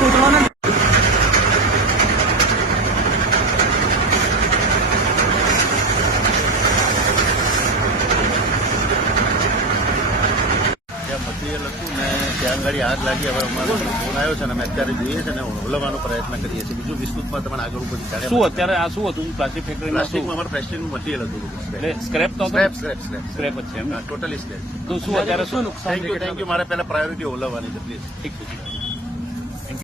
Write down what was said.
કોતરવાના material હતું ને ત્યાં આગળ આગ લાગી. હવે અમારો ફોન આવ્યો છે અને અમે અત્યારે જોઈએ છે અને ઓલવવાનો પ્રયત્ન કરીએ છીએ. બીજું વિસ્તૃતમાં તમને આગળ ઉપર શું અત્યારે આ શું હતું પ્લાસ્ટિક ફેક્ટરીમાં પ્લાસ્ટિકમાં અમારું પ્લાસ્ટિકનું મટીરિયલ હતું. એટલે સ્ક્રેપ તો સ્ક્રેપ સ્ક્રેપ જ છે એમ ટોટલી સ્ક્રેપ. તો શું અત્યારે શું નુકસાન થેન્ક યુ. મારે પહેલા પ્રાયોરિટી ઓલવવાની છે પ્લીઝ. ઠીક છે.